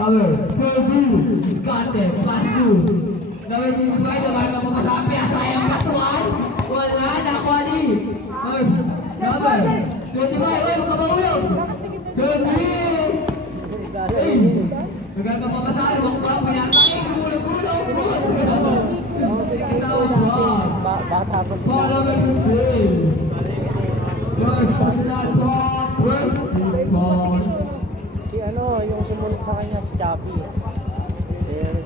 Serbu, diskarte, pasu. Dapat dimulai dengan nama sapi sayang patuan. Wala nakuha ni. Dapat. Dimulai, buka bawah. Serbu. Maganda pa kasali, wakwa, pinatay, gulo-gulo. Bata pa siya. Follow the play. First personal ball. Si ano, yung sumunod sa kanya, si Chappy. Pero,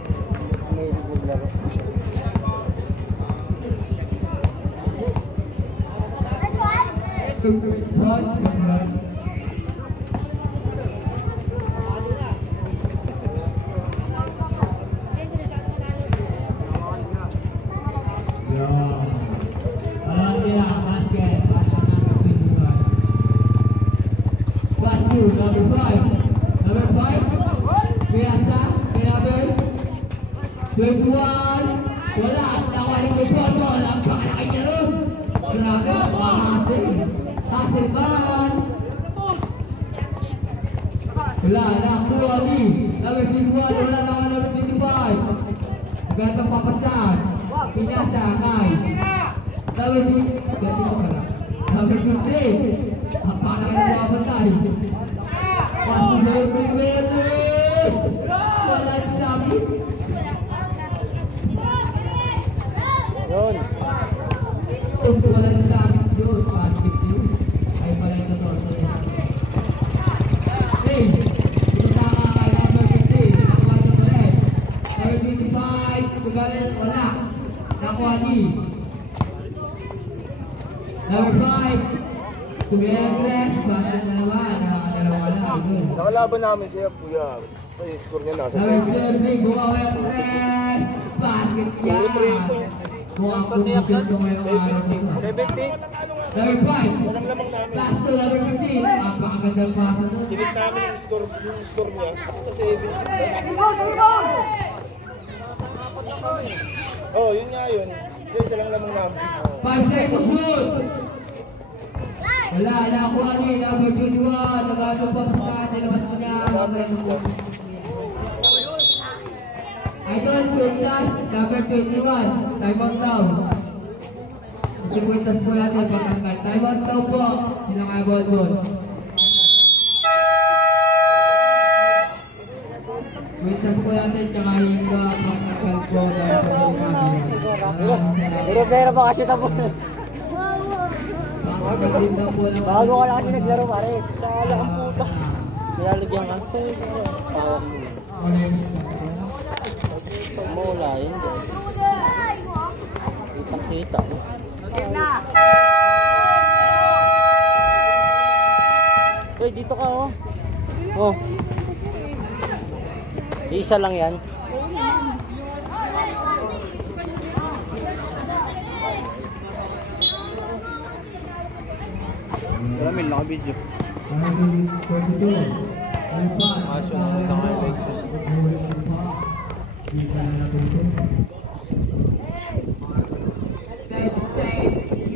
may naglaro. Tuan, wala tawarin ko po ito. Napakalaking niya rin. Grabe, hasil ban. Wala, nakuha ni. Number 51, wala naman number 55. Magandang papasan. Pinasa, kay. Number 50, ganito ka na. Number 50. Napakalaking na mga bantay. Pasu sa Willis. Wala sabi. Yun. Untuk walang sabit yun, basket yun. Ay pala yung totoo. Hey, ito taka kay number 50. Nakuha niya pa rin. Number 55, kubalan, wala. Nakuha ni. Number 5, Tumiyagres, basket na naman. Nakadalawa na. Nakalaban namin siya, kuya. Ay, score niya nasa. Number 7, bumawa ng 3. Basket niya. Buang position ko ngayon araw nito. 70. Number 5. Walang lamang namin. Last to number 15. Napakagandang paso to. Sinit namin yung score niya. Kasi 70. Oh, yun nga yun. Yun, isa lang lamang namin. 5 seconds shoot. Wala, nakuha ni number 21. Nagano pa sa nilabas ko niya. Idol, Quintas, number 21. Time out down. Si Quintas po natin pagkakal. Time out down po. Sila nga ball. Quintas po natin, tsaka yung pagkakal po. Pero ba kasi tapos? Bago ka na kasi naglaro pare. Sa alam ang puta. Nilalagyan ka. Pawak mo. Mula yun. Kitang-kita. Okay na. Uy, dito ka oh. Oh. Isa lang yan. Maraming naka-video. Aso na naka-highlights.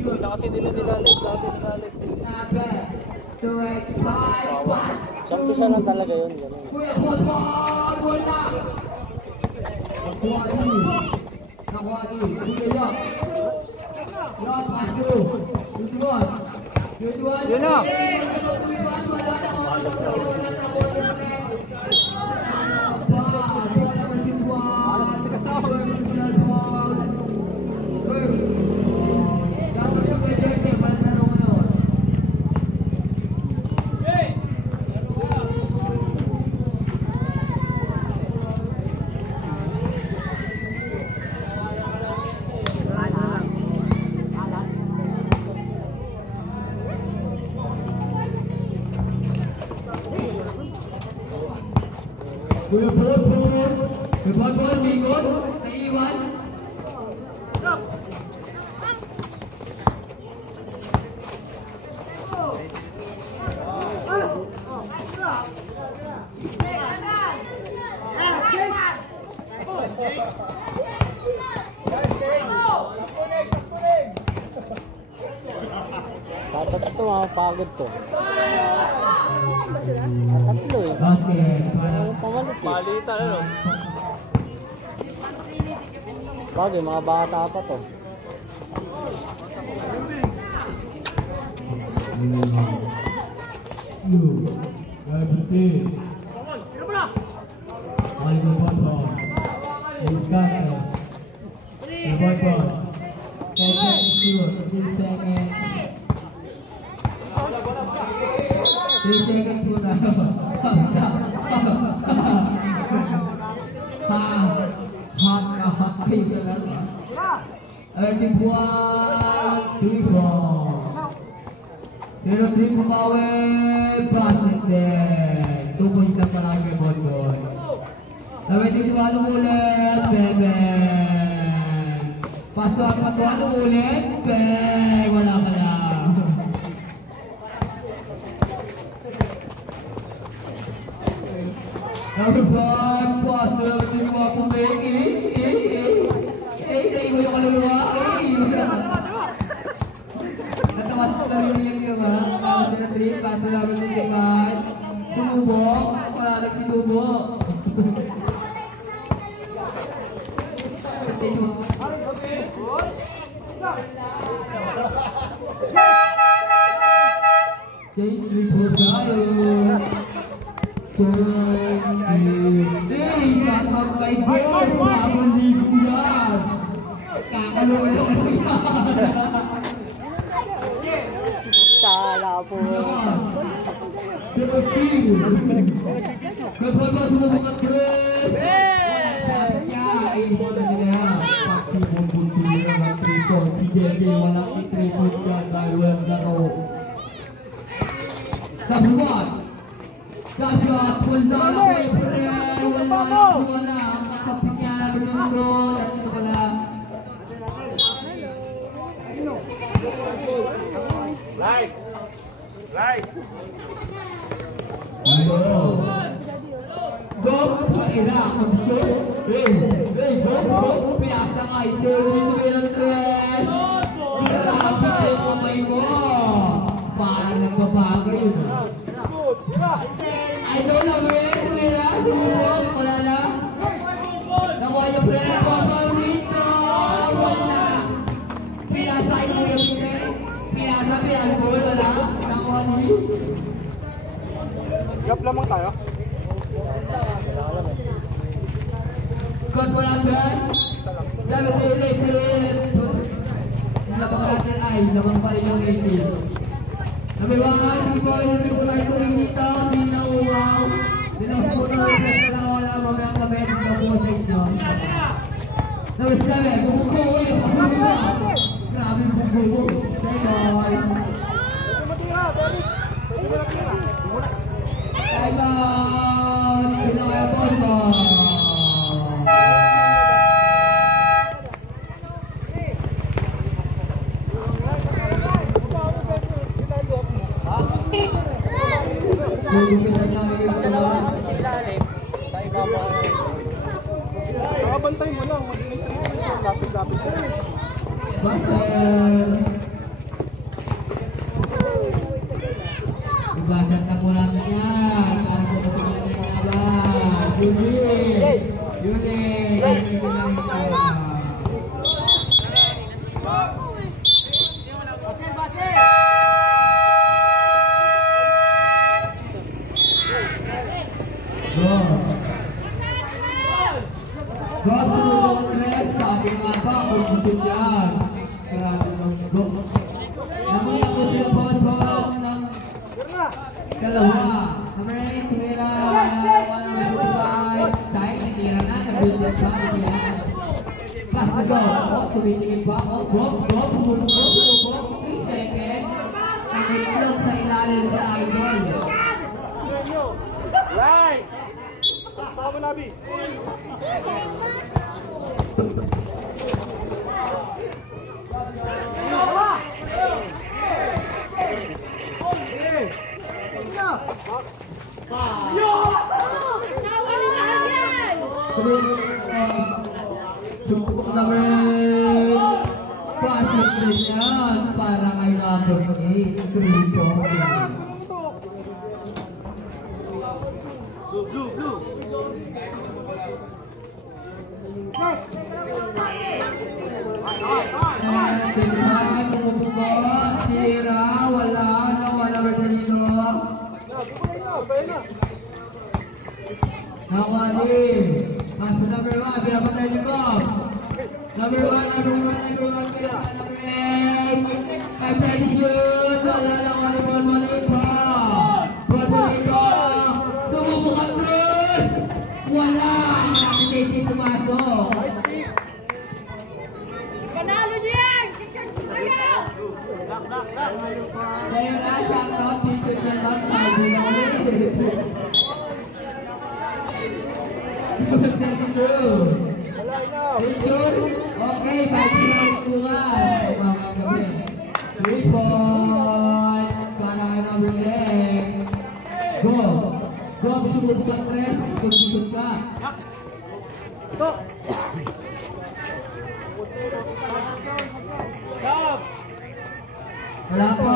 Wala kasi dila-dilalig. Sa atin dilalig. Sakto siya lang talaga yun. Yun na. Ball, Mingon, naiiwan. Dapat ito mapagod to. Tatlo eh. Basket. Pamalit eh. Palitan, ano? Bagay, mga bata pa to. Zero three Pumawe, basket din. 2 points lang palagi kay Bonbon. 71 ulit, Beben. Pasto ang patuan ulit, Beng. Wala ka lang. Number 5, pasto lang si mga Pumeng. Tayo mo yung kaluluwa. Natawas na rin yung mga. Tapos sila 3, pasto lang si Timay. Sumubok, wala nagsinubok. Change report tayo. Shoutout kay Boy! Bagong ligo yan! Kakalungan yan! Sala po. 17! Kapag sumubok at Chris! Walang sabi niya! Iisip na nila! Paksi mong bunti nila ng 3 points. Si JJ walang 3 points yan dahil walang laro. Kabuan! Dapat wala na kay Fred! Wala na! Nakapit niya na binunod! At ito pala! Right! Right! Go! Paira! Kabisyon! Hey! Go! Pinasa ka! Isyo! Dito bilang stress! Pinakapit yung kamay mo! Parang nagbabago yun! I don't know, Red! Paira! Sumubok! Wala na! Nakuha niya Fred! Paparito! Wala! Pinasa yung Red! Pinasa! Pinagol! Wala! Nakuha niya! Gap lamang tayo. Scott wala dyan. Sabi ko ulit. Yung labang natin ay labang pa rin yung 18. Nabiwangan, hindi ko rin yung kulay ko rin dito. Hindi na uwaw. Hindi na puno. Kasi lang wala mamayang kami. Hindi na po sa inyo. Sabi sabi, bumuko ko yun. Grabe yung bumuko. Sa inyo. Timeout! Sino kaya Bongo? Nakabantay mo lang. Lapit-lapit ka. Basket! Ibasat na po namin yan. Para po kasi mga nangyabang. Unit! Go sumubok tres, sabi nga ba kung gusto dyan. Grabe ng go. Namuna ko sila Bonbon ng dalawa. Number 8, Tumira, walang nagpapay. Dahil natira na, nag-build pa. Pass to go. Tumitingin pa. Sumubok. 3 seconds. Nakitlog sa ilalim sa idol. Right! Sama Nabi. Sumubok namin. Pasok rin yan. Para kay number 8. Tira, wala dito. Nawali. Mas number 1, pinapatay niyo ko. Number 1. Number 8. Attention! Wala na volleyball pa. Rodrigo! Sumubukan Cruz! Wala! Hindi pumasok. Panalo diyan! Saya na, shout out dito na lang. Okay, bagi na surat. 3 point para number 8. Go! Go, sumubok ka 3. Kung susod ka. Wala po.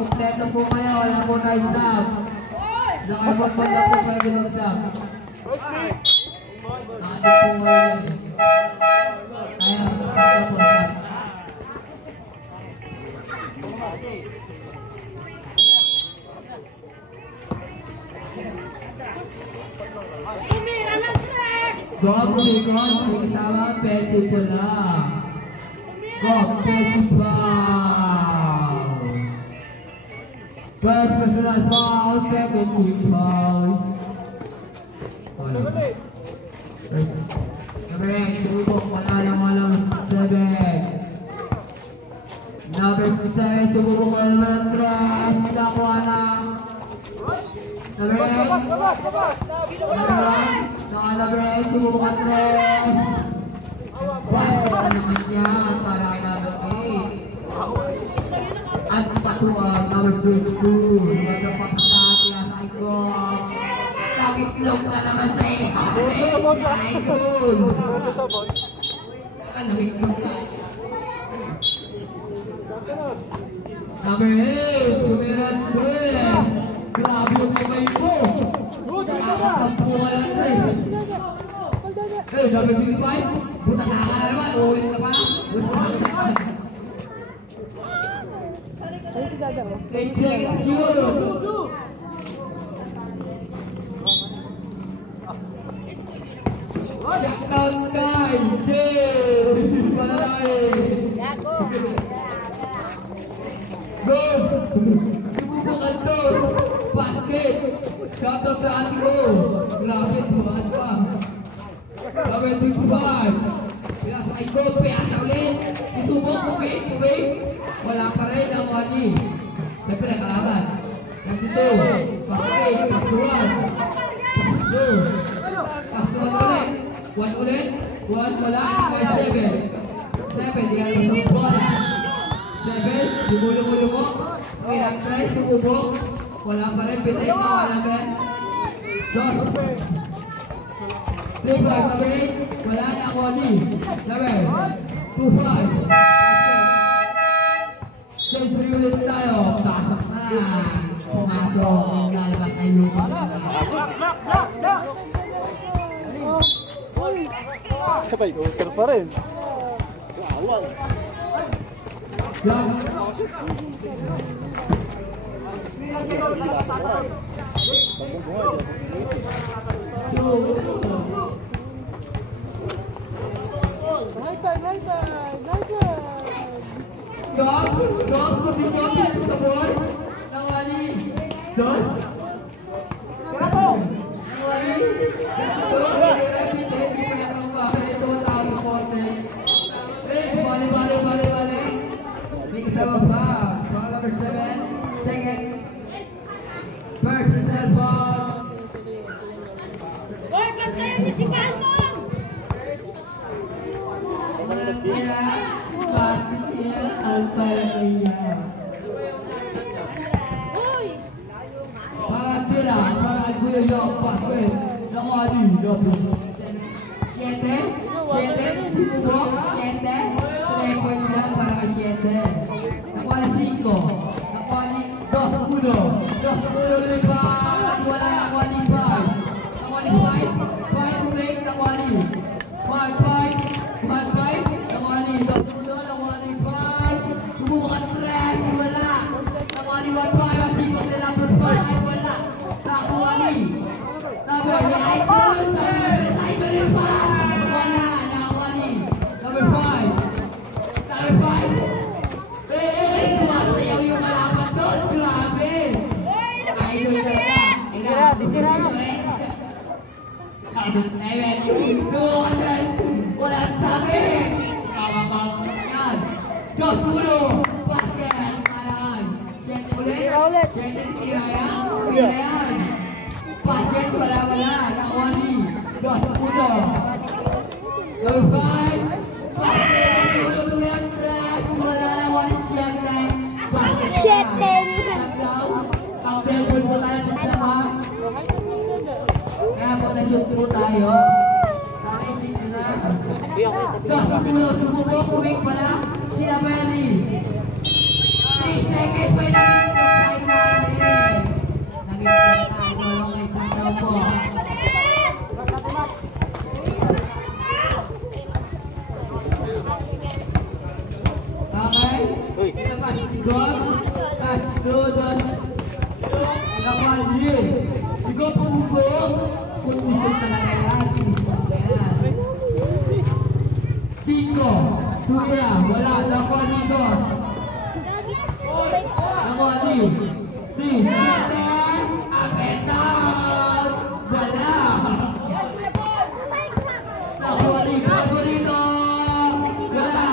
Kompleto po kayo. Wala po na stop. Nakabagpanda po kayo ng stop. Nakabag po kayo. Kaya, kaya po stop. Go, kumikot. May kasama ang pencil po lang. Go, pencil foul. First personal foul, second team foul. Number 8, sububok, wala lang 7. Number 7, sububok, wala 3. Nakuha na. Number 8. Number 1. Number 8, sububok ang 3. Basket na naman yan para kay number 8. At patuwag, number 22. Medyo papasati na sa ikon. Nagitlog na naman sa ikon. Sa ikon. Nagitlog na. Number 8, sumiran 12. Grabe yung kamay mo. Nakakampuhan ang 3. Eh, number 25. Buta na ka na naman. Ulit ka pa. Execution! Shutdown time! Jay! Panalay! Go! Subukan to! Basket! Shutdown sa ating mo! Grabe, tumahan pa! Number 25! Pinasakay ko, piyasa ulit! Isubok, tubig! Wala pa rin ang wani. Siyempre nakalaban. Nandito. Pakay. Pasuan. Pasuan ulit. 1 ulit. 1 wala. Number 7. 7. Yan mo sa bola. 7. Lumulong-mulong. Okay, nag-try. Sumubok. Wala pa rin. Pitay ka. Wala pa rin. 2. 3-5. Number 8. Wala na ang wani. Number 2-5. Century ulit tayo. Pasok na. Pumasok. Lalabas ay lupa. Sabay, go pa rin. Awal. Dog, kondisyon pinag sa board. Nawali. Dos. Nawali. Dos. Repeat. Ipayatang pa. Ito ang tao sa korte. Bali. May kasama pa. Ball number 7. Second. First personal boss. Hoy, pantay mo si Palmong! Basket niya. Alpaya. Tira, para Kuya Yok, basket. Nawali. Lopez. 7. Sumubok. 7. 3 points yan para kay 7. Nakuha na 5. Nakuha ni 2-1. 2-1 lipat. Wala nakuha ni 5. Idol. Sa Idol yung pass. Wala, nakawali. Number 5. Number 5. Sumasayaw yung kalaban doon. Grabe. Idol talaga. Titira na. Walang sabi. Kakapang yan. Josulo. Basket. Kalaan. Siyete ulit. Siyete tira yan. Tira yan. Basket. Wala. Nakawali. Josulo. Number 5. Basket. Josulo. Tumilang tres. Wala na. Wala siyete. Basket. Siyete. Ang telepon po tayo sama. Kaya pag na-shoot po tayo, sana isip nyo na. Sumubok, kumik pa na. Sila Mary. 3 seconds pa yung naging natin. Naging tayo lang ay sandaw po. Okay? Ito pa si God. As Dodos. Nakuha din. Igo po. Kondisyon talaga yan. Kondisyon talaga yan. 5. Tumira. Wala. Nakuha ni Dos. Nakuha ni 3. 7. Up and down. Wala. Nakuha ni Pasolito. Wala.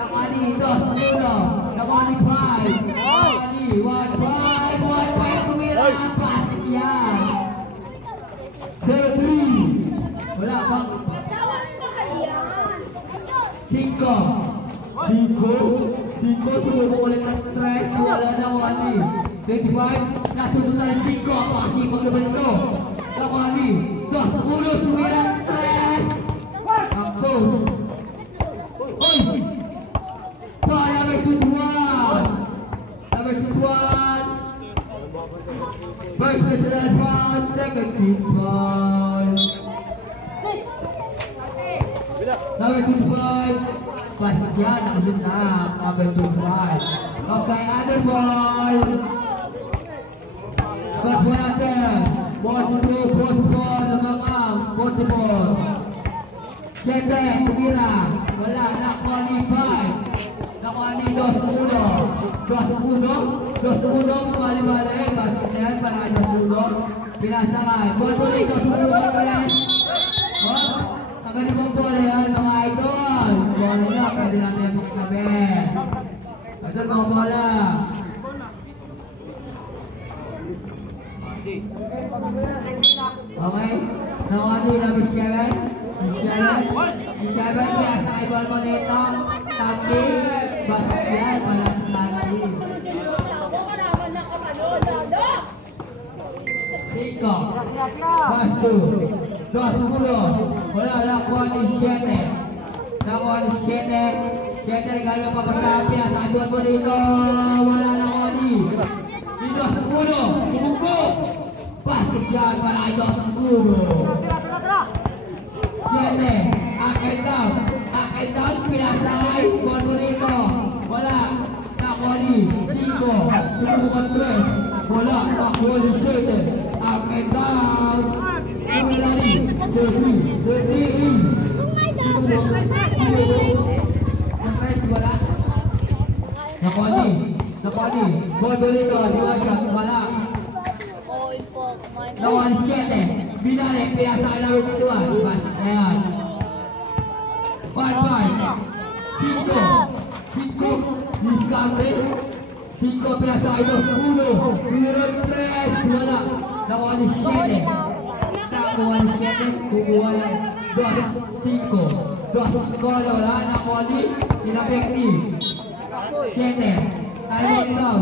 Nakuha ni Dos. Nakuha ni 5. Nakuha ni 1-5. Tumira. Pasok yan. 3. Wala bang 5 sumubok ulit ng 3. Wala na wali. 25 nasunod na 5. Pakasipag naman ito. Nakali 2-1 tumira ng 3. Ang post. Oy! Number 21. Number 21. First personal foul, second team foul. Number 25. Pasok yan, nakasun na. Number 25. Okay, other ball. Squad po natin. 42, 44, namangang. 44. Siyete, tumira. Wala, na-qualify. Nakuha ni 2-1. 2-1, bali-bali. Basket na yan, para kay 2-1. Pinasakay. Ball po rin, 2-1 guys. Tagalibang bola yan, mga idol. Bola na, pwede natin yung pakitabi. Ito mga bola. Okay? Nakuha ni number 7. 7 pinasakay ball mo nito. Tapi, basket yan, para sa tapi. 5. Pass 2. 2-1. Wala, nakuha ni 7. Nakuha ni 7. 7 regalo pa pagkapi. Sa aduan mo dito. Wala, nakuha ni 2-1. Tumugo. Basket yan para kay 2-1. 7. Up and down. Pinasakay. Ball mo dito. Wala. Nakuha ni 5. Tumugo 3. Wala. Nakuha ni 7. Up and down. Lari. 3. Nakuha ni. Ball mo dito. Wala. Nakuha ni 7. Binalik. Pinasakay namin dito. Basket na yan. 5. 5. Discovery. 5 pinasakay doon. 1. Tumulong 3. Wala. Nakuha ni 7. Nakuha ni 7. Kukuha ng 2. 5. 2. Wala. Nakuha ni Inapekti. 7. Time out daw.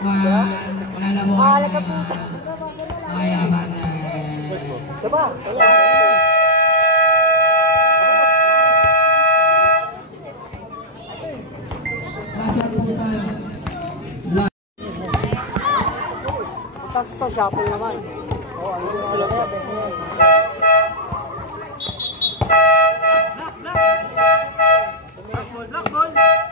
Wala na mo. Mayaman. Coba. Tapos ito, shuffle naman. Oh, ano yung alam mo? Black ball.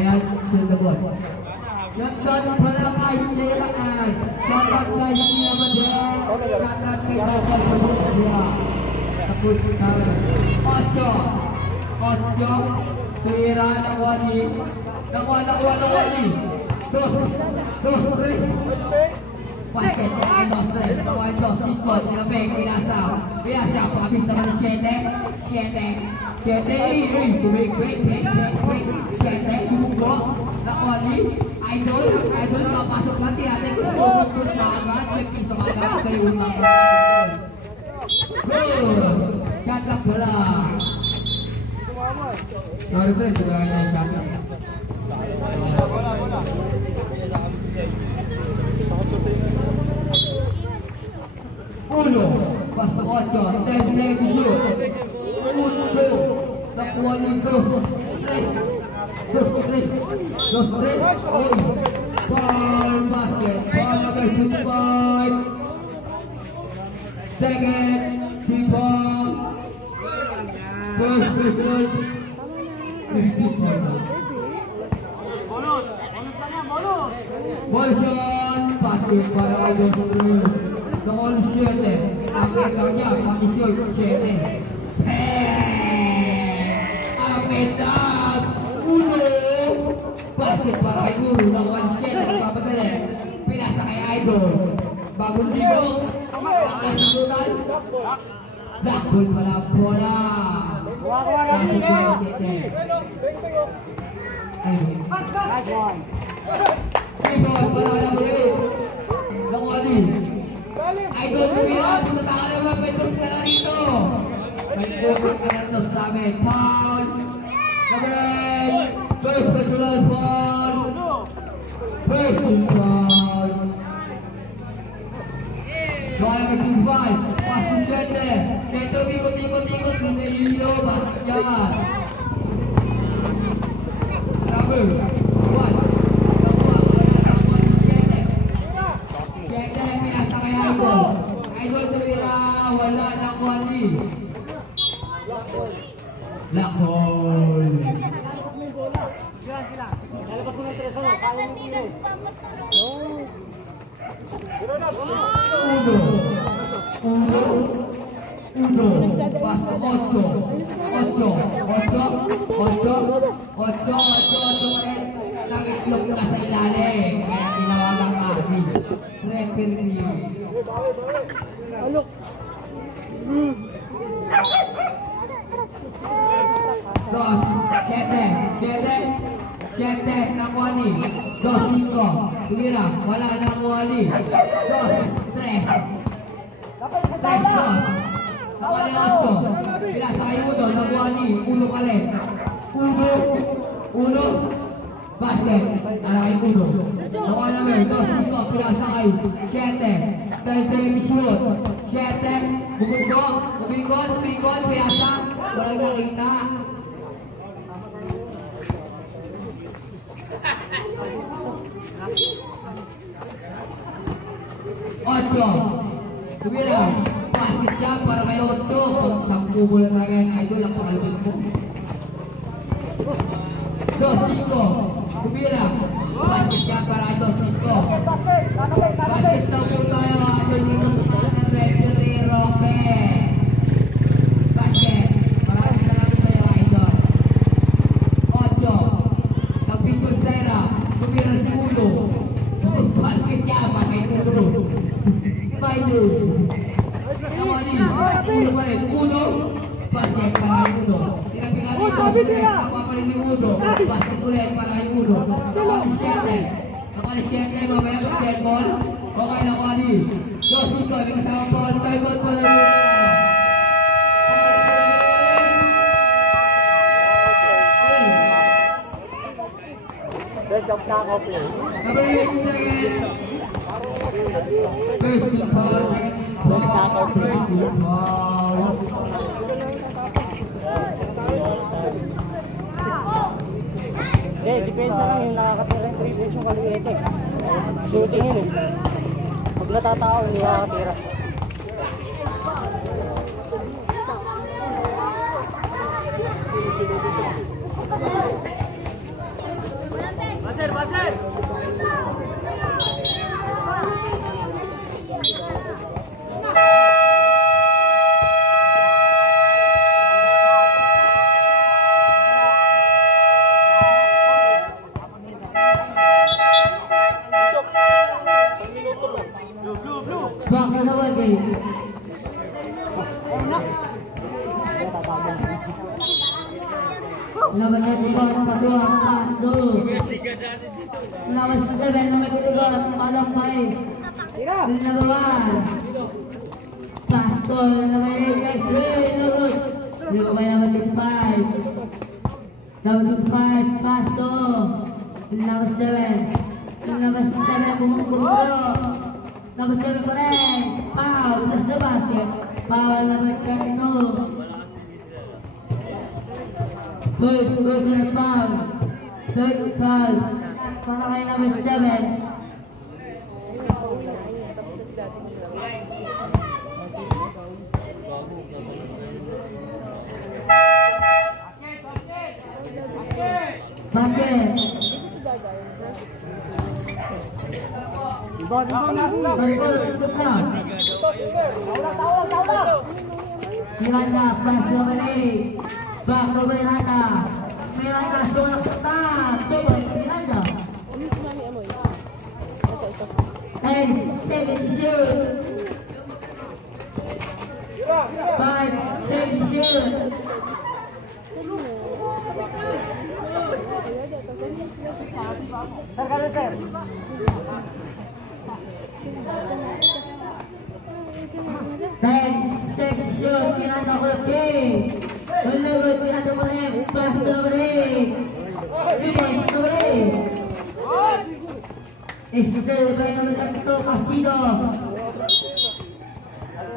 Ayan, sunod. Shotgun pala kay Shelaan. Shotgun kay Sinamadel. Shotgun kay Bajan Manusia. Tapos Ocho. Tira ng Wali. Nakuha ng Wali. Dos, tres. Basket, dos, tres. Nakuha yung dos, sikot. Pinabeng, pinasaw. Pakabis naman ng 7. Break. 7, tumugo. Nakuha ni Idol, papasok nanti atin ko na kaagad. May piso kaagad kayo utang. Shot up bola. Sorry friend, juga ada shot up. Uno, pas ke 8, 10 lagi shoot. Nakuha ni Dos, ball basket, ball number 25. Second, T-ball. First, 54. Ball shot, basket para Idol Sumber. Nomor 7, Amedanya, kondisi 7. Amedan, basket para Idol, nomor 7, papadala. Pinasa kay Idol. Bagong ligo, nakasusunan. Dakul pala bola. Idol para Idol. Nangwali. Idol tumira, putatangan naman, may push ka na rito. May putak ka na ito sa amin. Foul. Kabel. First personal foul. First team foul. Bola bersimpan. Pas ke 7. Ikut. Hilo, masuk jalan. Number 1. Idol tumira, wala na kuwali. Lakol. Uno. Pas ke 8. Langit klub ka sa ilalim. Kaya tinawagan kami. Referee. Dos, siete, nakuha ni. 2-5, tumira, wala nakuha ni. 2-3, 3-2, nakuha ni 8, pinasa kay Uno, nakuha ni. 1 kali. 1, basket, ala kay Uno. Nakuha namin, 2-5, pinasa kay 7. Time shoot. 7, bumikot, pinasa. Walang nakita. Ocho, tumira, basket siya para kay 8. Pag 10 bola talaga yung Idol, ang pakalabin mo. 2-5, tumira, basket siya para kay 2-5. Basket daw po tayo, Idol dito sa referee Roque. Basket, maraming salamat sa'yo, Idol. 8, nag-picture Sera, tumira si Ulo. Basket niya, pakay Ulo. 5, nawali, Ulo pa rin. 1, basket para kay Ulo. Tinapingan dito, nakuha pa rin ni Ulo. Basket ulit para kay Ulo. Nawali 7, mamaya basketball. Okay, nakuha ni 2-5, may kasama ball. Time out pa lang. Best of knockout play. Number 8 second. First team foul, second team foul, first team foul. Depensa lang yung nakakatira yung 3 points yung kaliwete. Shooting yun eh. Pag natatao, hindi nakakatira. Number 91, Padua, pass, do. Number 7, number 21, Padang 5. Number 1. Pass, do. Number 8, next 3, no good. Dito by number 25. Number 25, pass, do. Number 7. Number 7, bumukuro. Number 7 pa rin. Foul, that's the basket. Foul, number 32. First personal foul, third foul, para kay number 7. Basket. Miranda, pass number 8. Back to Miranda. Miranda sumak setan. Coba Miranda. And second shoot. 5 second shoot. Second shoot. Miranda okay. Menurut Miranda boleh pass number 8. Defense number 8. Still by number 32 Casido.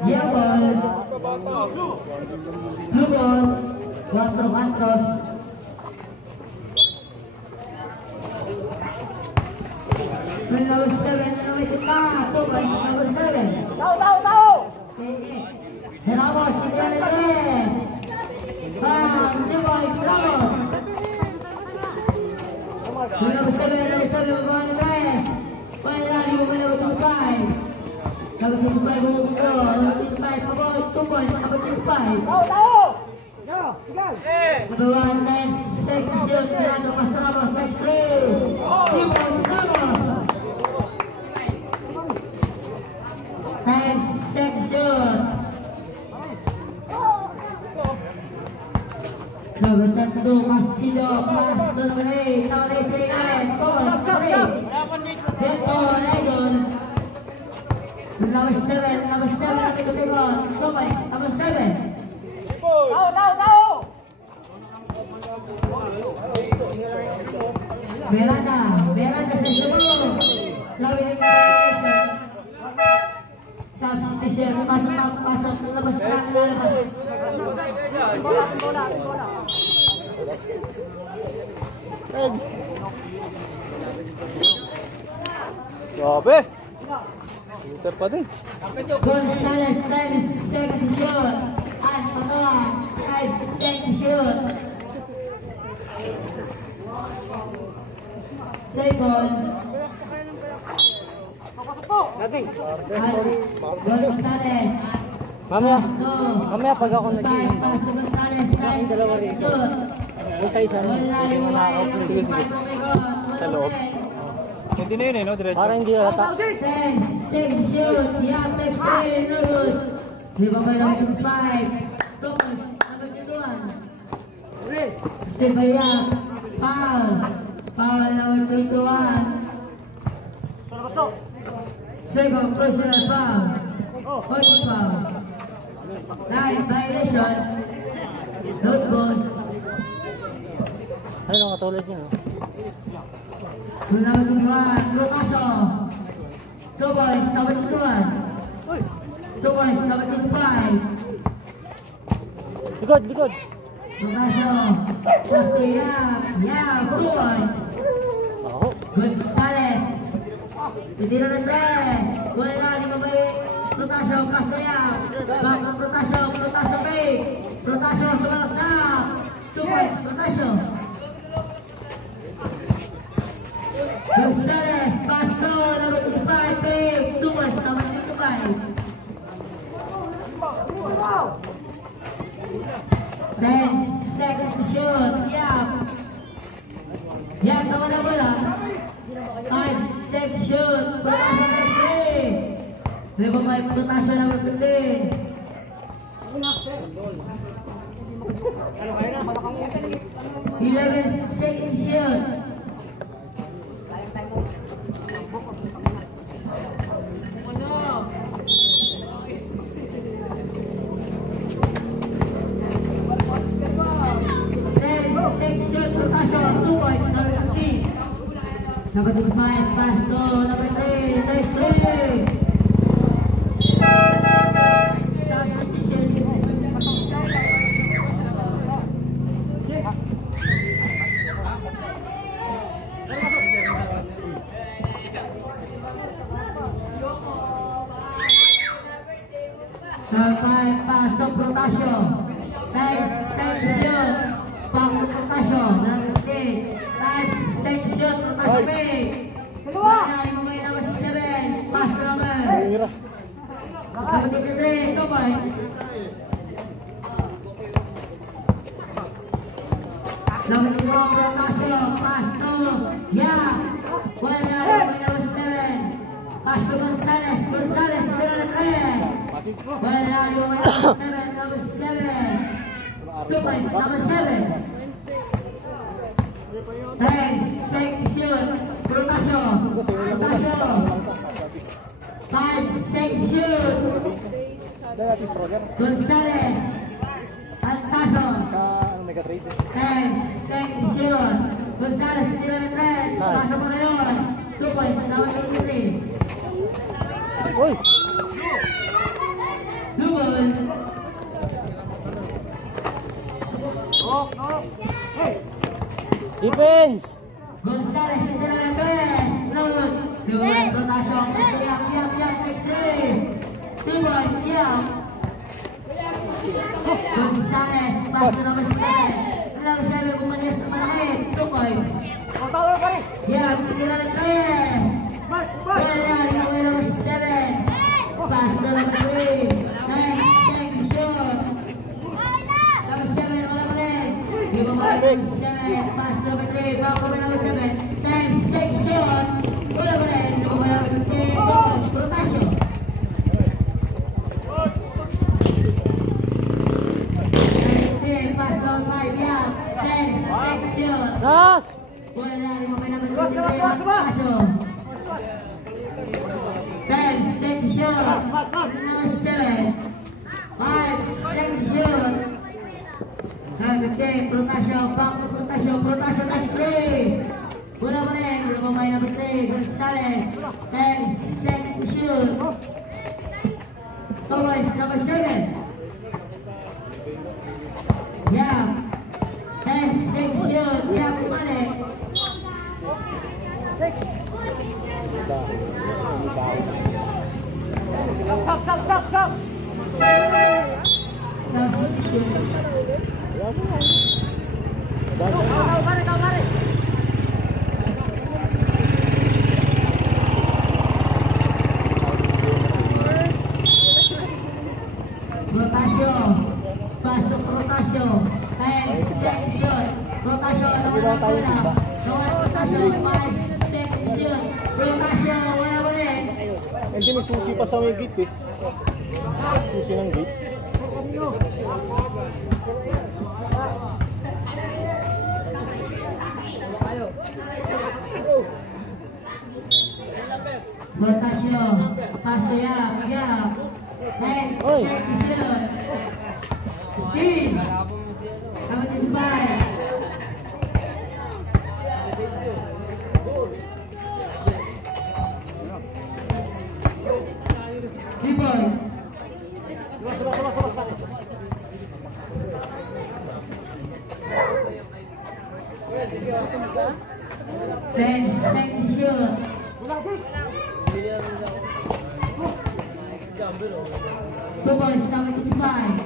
Jabal. Blue ball. Walter Santos. Number 7 number 2 guys number 7. Tahu. Ramos tidak lepas. Bang, the boys, Ramos. Number 7 going to press. One lagi number 25. Number 25 go. Number 25 pabol 2 points. Number 25. Tahu. Number 1 next second shoot. Miranda pas Ramos next 3. 3 points Ramos. Next second shoot. Number 32 Casido pass to number 8. Number 8 Seringan. Thomas number 8. Deto Legon. Number 7 number 7 Tegon. Thomas number 7. Tahu. Miranda sesungguh. Lawin invitation. Substitution masuk lepas lepas. Grabe. Shooter pa din. Gonzalez 10 second shoot. Antoine 5 second shoot. Save ball. Gonzalez. Mamaya pag ako nag-iin. Pass to Gonzalez 9 second shoot. Butay sa sa loob. Hindi na yun no? Diretso. Parang hindi ata. 10 second shoot. Yeah, takes 3. No good. Lima by number 5. Thomas, number 21. Steve Bayak. Foul. Foul number 21. Second personal foul. First foul. 9 violation. Not ball. Ayun ang katulad niya. Number 21, Lucaso. 2 boys, number 21. 2 boys, number 25. Likod. Lucaso. Pass to yeah, 2 boys. Gonzalez. Titiro ng tres. Gol na, di ba ba Lucaso, pass to back ng Lucaso fake. Lucaso sumalaksak. 2 points, Lucaso. Gonzalez, pass to number 25, fake. 2 points, number 25. 10 seconds to shoot. Yeah, tama na bola. 5 seconds to shoot. Lucaso next 3. May pemain rotasyon number 15. 11 seconds shoot. Number 5, pass to number 3, nice 3. Substitution. Number 5, pass to Protasio. Nice substitution. Back to Protasio. Number 3. Nice section, Protasio B. Dari pemain nomor 7, pass to number 3, 2 points. Number 2, Protasio, pass to Ya. Dari pemain nomor 7, pass to Gonzales, Gonzales, 3. Dari pemain nomor 7, 2 points, number 7. Thanks, section, Protasio, Protasio. 5 section, Gonzales, Altaso. Thanks, section, Gonzales, 3. Pasok mo na yun. 2 points, number 23. Uy! Double. Defense! Gonzales, 3. Load. Double, Protasio. Yap, next 3. 2 points, yeah. Gonzales, pass to number 7. Number 7, bumalik sa malaki. 2 points. Yap, 3. Dari number 7. Pass to number 3. Nice, second shot. Number 7, wala pa rin. Di ba mga number 7, pass to number 3. Back to number 7. Nice, second shot. Wala pa rin. Di ba mga number 3. Goals, Protasio. Pass to number 5. Yeah. Nice, second shot. Nas! Wala na rin mga number 3. Protasio. 10 second shot. Number 7. 5 second shot. Number 10, Protasio. Back to Protasio. Protasio next 3. Wala pa rin. Lumamay number 3. Gonzales. 10 second shoot. Thomas, number 7. Yeah. 10 second shoot. Yeah, kumalik. Substitution. Protasio. Pass to Protasio. 10 second shot. Protasio. Protasio. 5 second shot. Protasio. Wala pa rin. Hindi may susi pa sa may gate eh. Susi ng gate. Protasio. Pass to Yap. Next, second shot. Steve. Number 25. Boys. Then second shot. 2 points, number 55.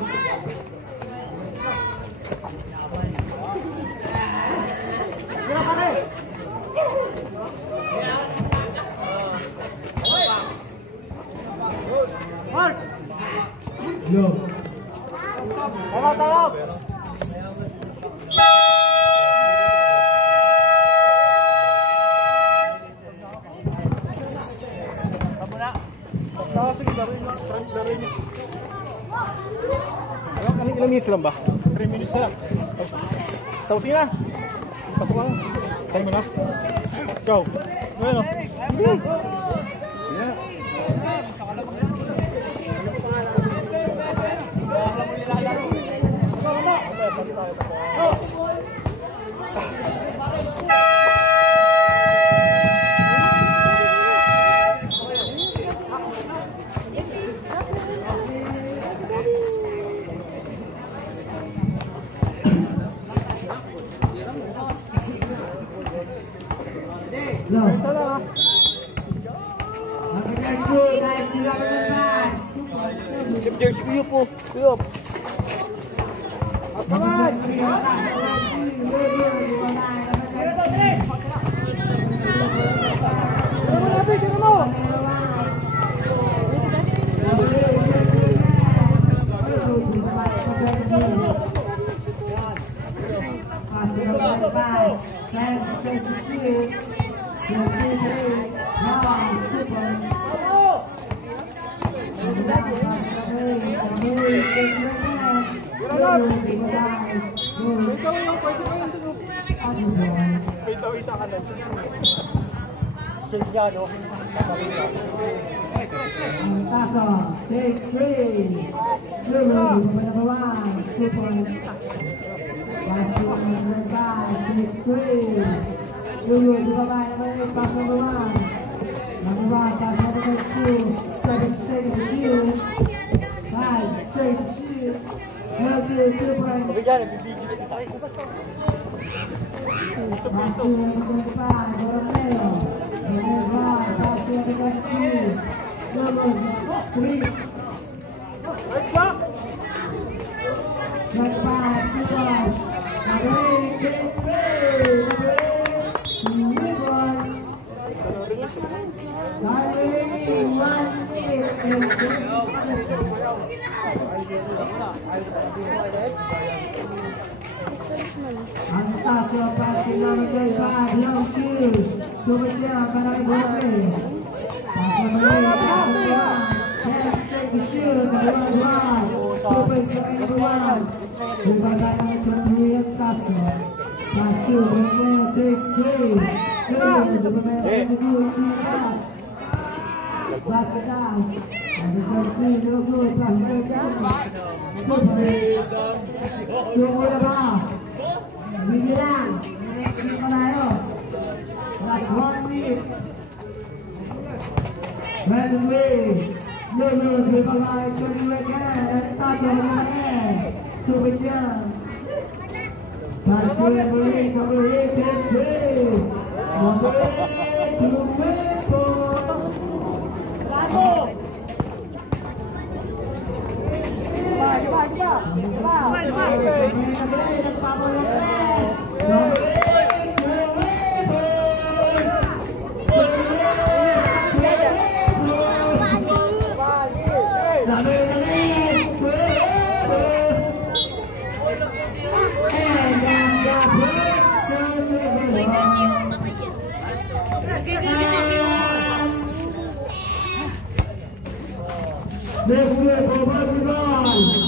Yo. Tawag! Sige. Ilang minutes lang ba? 3 minutes lang. Tapos na. Pasok lang. Tayo mo na. Go. Bueno. Yeah. No. Guys, There's kuya po. Kuya. Taso takes 3. Lulu, number 1, 2 points. Basket number 5 takes 3. Lulu, number 8, pass number 1. Number 1, pass number 2. 7 seconds to shoot. 5 seconds to shoot. Lulu, 2 points. Pass to number 5, Borromeo. Number 1, pass to number 2. Number 3. Nice block. Number 5, 2 points. Number 8 takes 3. Number 8, 2 points. Number 1 minute and 20 seconds. Ang taso pass to number 35, long 2. Super siya para kay Borromeo. Pass number 8, pass number 1. 7 seconds to shoot. Number 1. 2 points for number 1. Berbagay naman sa William Taso. Pass to Borromeo takes 3. Borromeo takes 2. Basket down. Number 33, no good. Pass number 2. 2 points. Sumula ba? Bibilang. Next game pa tayo. Last 1 minute. Brandon Lee. Lulu, berbagay. Johnny Weekend. Taso naman. Tubig siya. Pass to number 8. Number 8 takes 3. Number 8 to Wimpo. Next play for Barcelona.